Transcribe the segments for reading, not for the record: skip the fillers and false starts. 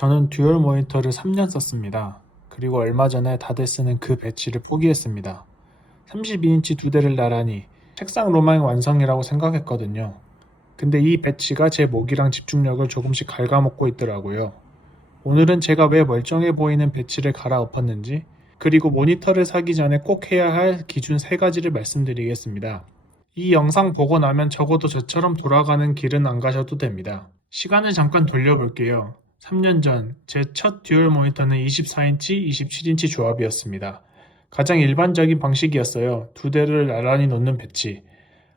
저는 듀얼 모니터를 3년 썼습니다. 그리고 얼마 전에 다들 쓰는 그 배치를 포기했습니다. 32인치 두 대를 나란히 책상 로망의 완성이라고 생각했거든요. 근데 이 배치가 제 목이랑 집중력을 조금씩 갉아먹고 있더라고요. 오늘은 제가 왜 멀쩡해 보이는 배치를 갈아엎었는지, 그리고 모니터를 사기 전에 꼭 해야 할 기준 3가지를 말씀드리겠습니다. 이 영상 보고 나면 적어도 저처럼 돌아가는 길은 안 가셔도 됩니다. 시간을 잠깐 돌려볼게요. 3년 전 제 첫 듀얼 모니터는 24인치, 27인치 조합이었습니다. 가장 일반적인 방식이었어요. 두 대를 나란히 놓는 배치.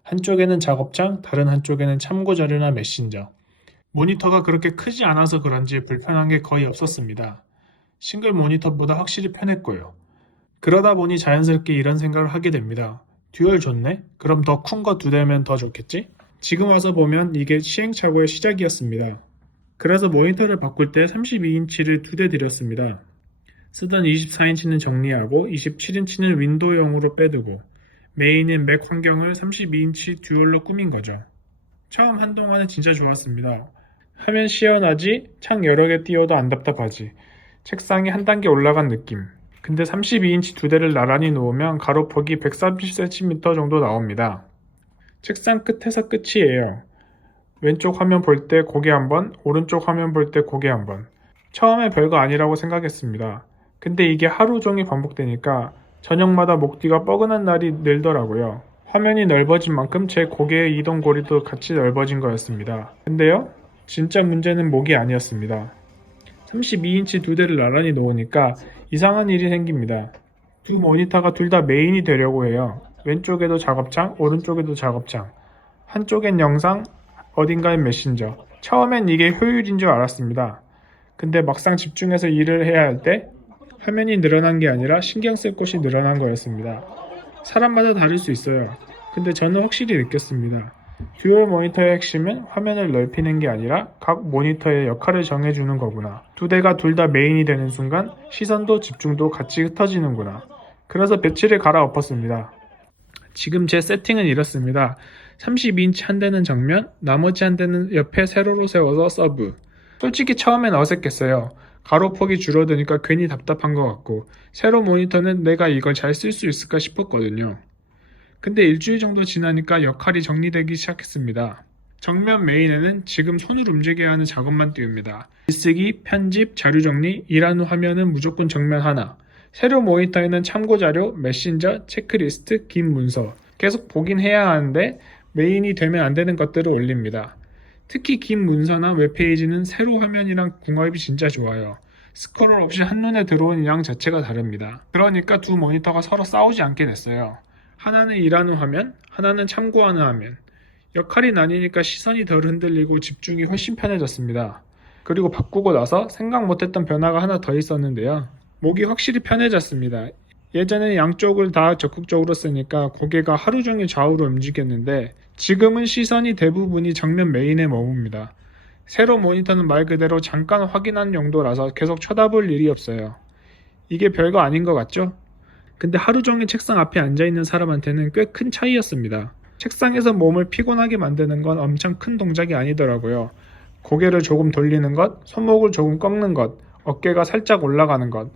한쪽에는 작업창, 다른 한쪽에는 참고 자료나 메신저. 모니터가 그렇게 크지 않아서 그런지 불편한 게 거의 없었습니다. 싱글 모니터보다 확실히 편했고요. 그러다 보니 자연스럽게 이런 생각을 하게 됩니다. 듀얼 좋네? 그럼 더 큰 거 두 대면 더 좋겠지? 지금 와서 보면 이게 시행착오의 시작이었습니다. 그래서 모니터를 바꿀 때 32인치를 두 대 들였습니다. 쓰던 24인치는 정리하고 27인치는 윈도우용으로 빼두고 메인인 맥 환경을 32인치 듀얼로 꾸민 거죠. 처음 한동안은 진짜 좋았습니다. 화면 시원하지, 창 여러 개 띄워도 안 답답하지, 책상이 한 단계 올라간 느낌. 근데 32인치 두 대를 나란히 놓으면 가로폭이 130cm 정도 나옵니다. 책상 끝에서 끝이에요. 왼쪽 화면 볼 때 고개 한번, 오른쪽 화면 볼 때 고개 한번. 처음에 별거 아니라고 생각했습니다. 근데 이게 하루 종일 반복되니까 저녁마다 목 뒤가 뻐근한 날이 늘더라고요. 화면이 넓어진 만큼 제 고개의 이동 거리도 같이 넓어진 거였습니다. 근데요, 진짜 문제는 목이 아니었습니다. 32인치 두 대를 나란히 놓으니까 이상한 일이 생깁니다. 두 모니터가 둘 다 메인이 되려고 해요. 왼쪽에도 작업창, 오른쪽에도 작업창. 한쪽엔 영상, 어딘가엔 메신저. 처음엔 이게 효율인 줄 알았습니다. 근데 막상 집중해서 일을 해야 할 때 화면이 늘어난 게 아니라 신경 쓸 곳이 늘어난 거였습니다. 사람마다 다를 수 있어요. 근데 저는 확실히 느꼈습니다. 듀얼 모니터의 핵심은 화면을 넓히는 게 아니라 각 모니터의 역할을 정해주는 거구나. 두 대가 둘 다 메인이 되는 순간 시선도 집중도 같이 흩어지는구나. 그래서 배치를 갈아엎었습니다. 지금 제 세팅은 이렇습니다. 32인치 한 대는 정면, 나머지 한 대는 옆에 세로로 세워서 서브. 솔직히 처음엔 어색했어요. 가로폭이 줄어드니까 괜히 답답한 것 같고, 세로 모니터는 내가 이걸 잘 쓸 수 있을까 싶었거든요. 근데 일주일 정도 지나니까 역할이 정리되기 시작했습니다. 정면 메인에는 지금 손을 움직여야 하는 작업만 띄웁니다. 글쓰기, 편집, 자료 정리, 일하는 화면은 무조건 정면 하나. 세로 모니터에는 참고 자료, 메신저, 체크리스트, 긴 문서. 계속 보긴 해야 하는데 메인이 되면 안 되는 것들을 올립니다. 특히 긴 문서나 웹페이지는 세로 화면이랑 궁합이 진짜 좋아요. 스크롤 없이 한눈에 들어오는 양 자체가 다릅니다. 그러니까 두 모니터가 서로 싸우지 않게 됐어요. 하나는 일하는 화면, 하나는 참고하는 화면. 역할이 나뉘니까 시선이 덜 흔들리고 집중이 훨씬 편해졌습니다. 그리고 바꾸고 나서 생각 못했던 변화가 하나 더 있었는데요. 목이 확실히 편해졌습니다. 예전에는 양쪽을 다 적극적으로 쓰니까 고개가 하루 종일 좌우로 움직였는데 지금은 시선이 대부분이 정면 메인에 머뭅니다. 세로 모니터는 말 그대로 잠깐 확인하는 용도라서 계속 쳐다볼 일이 없어요. 이게 별거 아닌 것 같죠? 근데 하루 종일 책상 앞에 앉아있는 사람한테는 꽤 큰 차이였습니다. 책상에서 몸을 피곤하게 만드는 건 엄청 큰 동작이 아니더라고요. 고개를 조금 돌리는 것, 손목을 조금 꺾는 것, 어깨가 살짝 올라가는 것.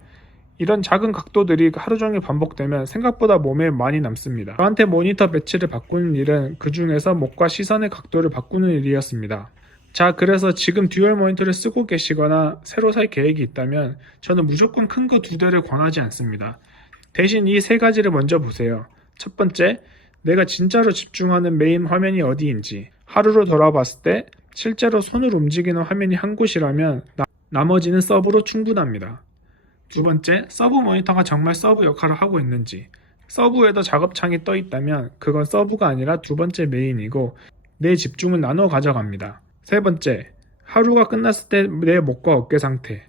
이런 작은 각도들이 하루 종일 반복되면 생각보다 몸에 많이 남습니다. 저한테 모니터 배치를 바꾸는 일은 그 중에서 목과 시선의 각도를 바꾸는 일이었습니다. 자, 그래서 지금 듀얼 모니터를 쓰고 계시거나 새로 살 계획이 있다면 저는 무조건 큰 거 두 대를 권하지 않습니다. 대신 이 3가지를 먼저 보세요. 첫 번째, 내가 진짜로 집중하는 메인 화면이 어디인지. 하루로 돌아봤을 때 실제로 손을 움직이는 화면이 한 곳이라면 나머지는 서브로 충분합니다. 두 번째, 서브 모니터가 정말 서브 역할을 하고 있는지. 서브에도 작업창이 떠 있다면 그건 서브가 아니라 두 번째 메인이고 내 집중을 나눠 가져갑니다. 세 번째, 하루가 끝났을 때 내 목과 어깨 상태.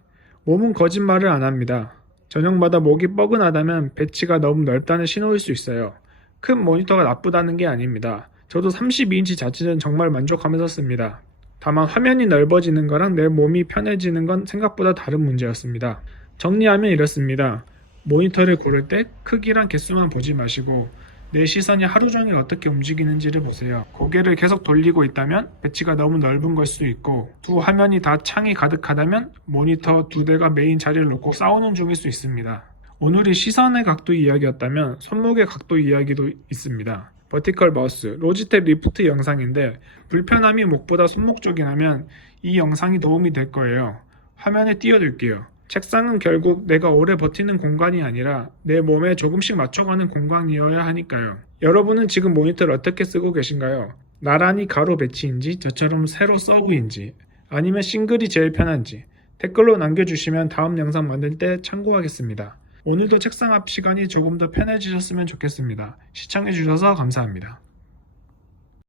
몸은 거짓말을 안 합니다. 저녁마다 목이 뻐근하다면 배치가 너무 넓다는 신호일 수 있어요. 큰 모니터가 나쁘다는 게 아닙니다. 저도 32인치 자체는 정말 만족하면서 씁니다. 다만 화면이 넓어지는 거랑 내 몸이 편해지는 건 생각보다 다른 문제였습니다. 정리하면 이렇습니다. 모니터를 고를 때 크기랑 개수만 보지 마시고 내 시선이 하루 종일 어떻게 움직이는지를 보세요. 고개를 계속 돌리고 있다면 배치가 너무 넓은 걸 수 있고, 두 화면이 다 창이 가득하다면 모니터 두 대가 메인 자리를 놓고 싸우는 중일 수 있습니다. 오늘이 시선의 각도 이야기였다면 손목의 각도 이야기도 있습니다. 버티컬 마우스, 로지텍 리프트 영상인데 불편함이 목보다 손목 쪽이 나면 이 영상이 도움이 될 거예요. 화면에 띄워둘게요. 책상은 결국 내가 오래 버티는 공간이 아니라 내 몸에 조금씩 맞춰가는 공간이어야 하니까요. 여러분은 지금 모니터를 어떻게 쓰고 계신가요? 나란히 가로 배치인지 저처럼 세로 서브인지 아니면 싱글이 제일 편한지 댓글로 남겨주시면 다음 영상 만들 때 참고하겠습니다. 오늘도 책상 앞 시간이 조금 더 편해지셨으면 좋겠습니다. 시청해주셔서 감사합니다.